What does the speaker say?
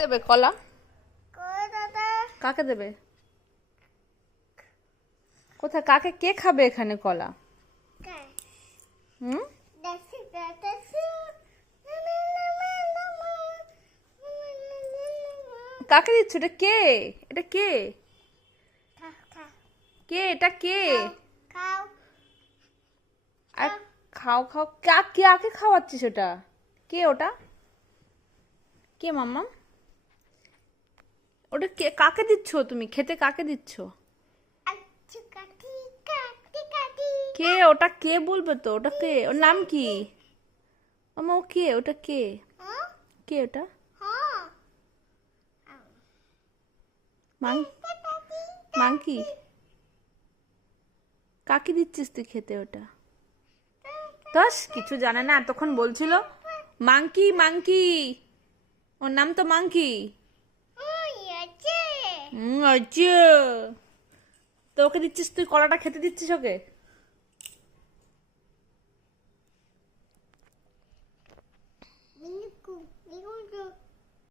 দেবে কলা? কাকে দেবে? কোথায়? কাকে? কে খাবে এখানে কলা? হুম, কাকে দিচ্ছ? এটা কে? এটা কে? কে এটা? কে? আর খাও খাও, কাকে খাওয়াচ্ছিস? ওটা কে? ওটা কে মাম্মা? ওটা কে? কাকে দিচ্ছ তুমি খেতে? কাকে দিচ্ছ? কে ওটা? কে বলবে তো? ওটা কে? ওর নাম কি? মাম্মা ও কে? ওটা কে? কে ওটা? মাংকি? কাকে দিচ্ছিস তুই খেতে ওটা? দশ কিছু জানে না, এতক্ষণ বলছিল মাংকি মাংকি। ওর নাম তো মাংকি। আচ্ছা, তো ওকে দিচ্ছিস তুই? কলাটা খেতে দিচ্ছিস ওকে?